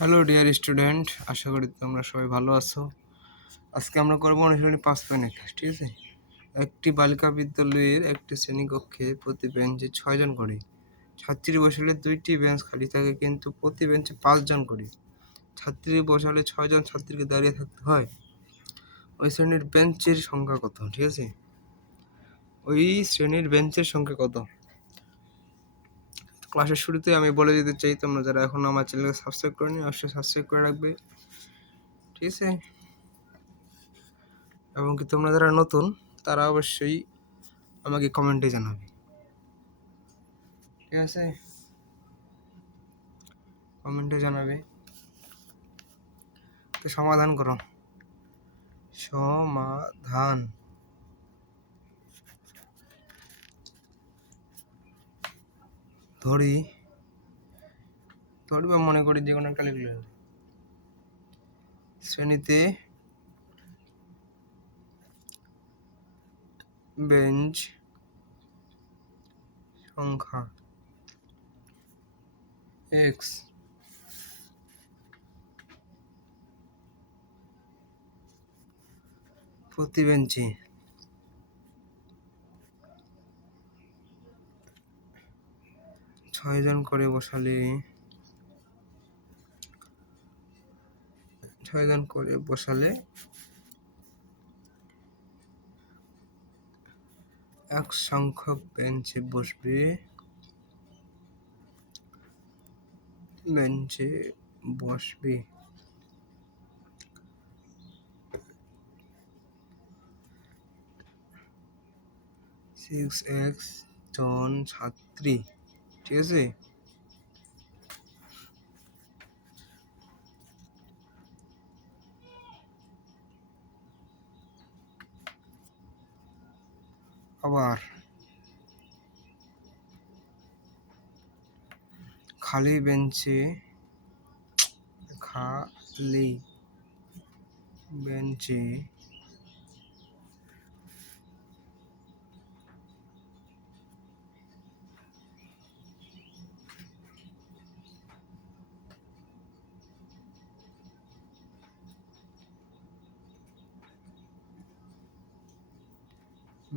Hello dear student, আশা করি তোমরা সবাই ভালো আছো। আজকে আমরা করবো অনুশীলনী 5.1। ঠিক আছে। একটি বালিকা বিদ্যালয়ের একটি শ্রেণীকক্ষে প্রতি বেঞ্চে 6 জন করে ছাত্রী বসালে 2টি বেঞ্চ খালি থাকে, কিন্তু প্রতি বেঞ্চে 5 জন করে ছাত্রী বসালে 6 জন ছাত্রীকে দাঁড়িয়ে থাকতে হয়। ওই শ্রেণীর বেঞ্চের সংখ্যা কত? ঠিক আছে, ওই শ্রেণীর বেঞ্চের সংখ্যা কত? ক্লাসের শুরুতে আমি বলে দিতে চাই, তোমরা যারা এখন আমার চ্যানেলকে সাবস্ক্রাইব করেনি অবশ্যই সাবস্ক্রাইব করে রাখবে। ঠিক আছে, এবং কি তোমরা যারা নতুন তারা অবশ্যই আমাকে কমেন্টে জানাবে। ঠিক আছে, কমেন্টে জানাবে। তো সমাধান করো। সমাধান ধরি বা মনে করি যে কোনো একটা লিখলে হবে। শ্রেণীতে বেঞ্চ সংখ্যা এক্স, প্রতি বেঞ্চে 6 জন করে বসালে 6 জন করে বসালে এক সংখ্যক বেঞ্চে বসবে 6x জন ছাত্রী। ঠিক আছে, আবার খালি বেঞ্চে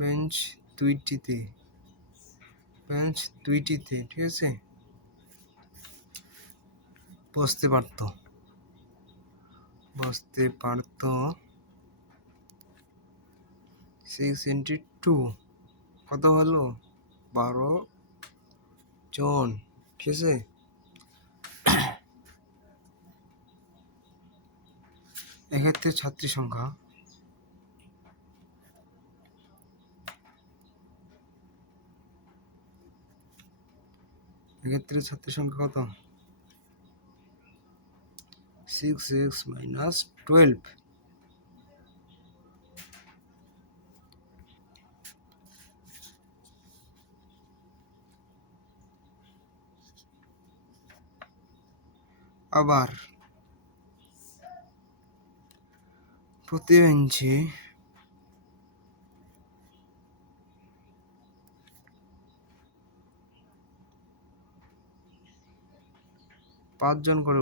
বেঞ্চ দুইটিতে ঠিক আছে বসতে পারতো 6 × 2 কত হলো? 12 জন। ঠিক আছে, এক্ষেত্রে ছাত্রী সংখ্যা কত? 6x - 12। আবার প্রতি বেঞ্চে 5 জন করে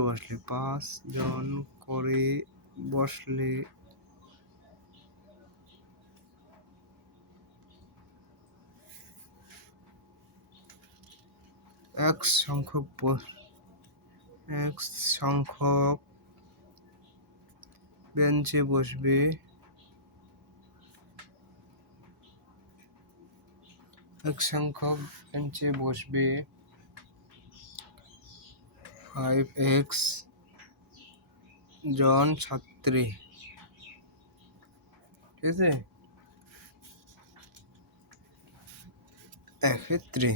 বসলে এক সংখ্যক বেঞ্চে বসবে 5x জন ছাত্রী। ঠিক আছে, এক্ষেত্রে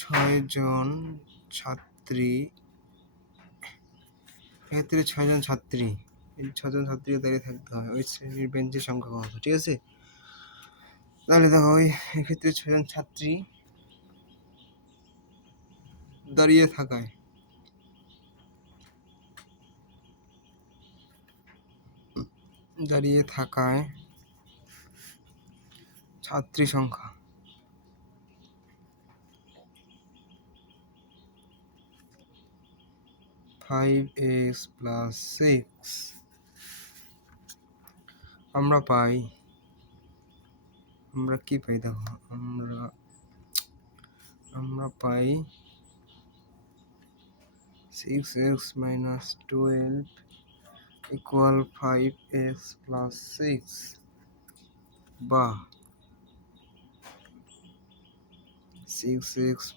ছয়জন ছাত্রী এই 6 জন ছাত্রীকে দাঁড়িয়ে থাকতে হয়। ওই শ্রেণীর বেঞ্চের সংখ্যা কত? ঠিক আছে, তাহলে দেখো ওই এক্ষেত্রে 6 জন ছাত্রী দাঁড়িয়ে থাকায় দাঁড়িয়ে থাকায় ছাত্রী সংখ্যা 5x + 6 আমরা কি পাই দেখো, আমরা পাই 6x - 12 = 5x + 6 বা 6x -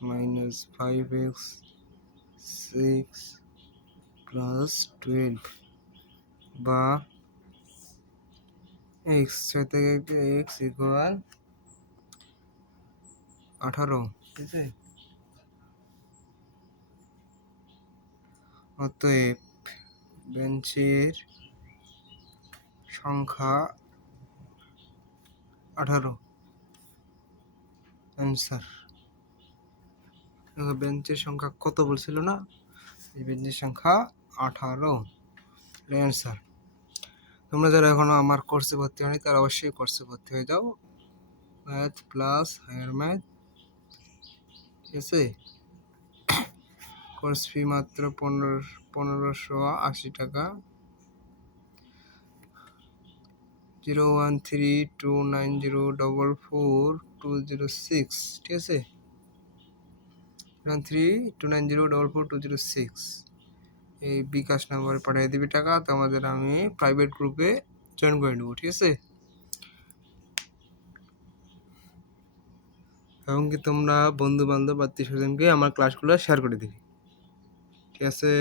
5x 6 + 12 বা x 6 থেকে x = 18, ঠিক আছে। অতএব বেঞ্চের সংখ্যা 18। অ্যান্সার দেখো, বেঞ্চের সংখ্যা কত বলছিল না, এই বেঞ্চের সংখ্যা 18, অ্যান্সার। তোমরা যারা এখনো আমার কোর্সে ভর্তি হয়নি তারা অবশ্যই কোর্সে ভর্তি হয়ে যাও, ম্যাথ প্লাস হায়ার ম্যাথ, ঠিক আছে। কোর্স ফি মাত্র 1580 টাকা। 01329044206, ঠিক আছে। 01329044206 এই বিকাশ নাম্বারে পাঠিয়ে দিবি টাকা, তোমাদের আমি প্রাইভেট গ্রুপে জয়েন করে নেবো, ঠিক আছে। এবং কি তোমরা বন্ধু বান্ধব আত্মীয় স্বজনকে আমার ক্লাসগুলো শেয়ার করে দিবি, ঠিক আছে।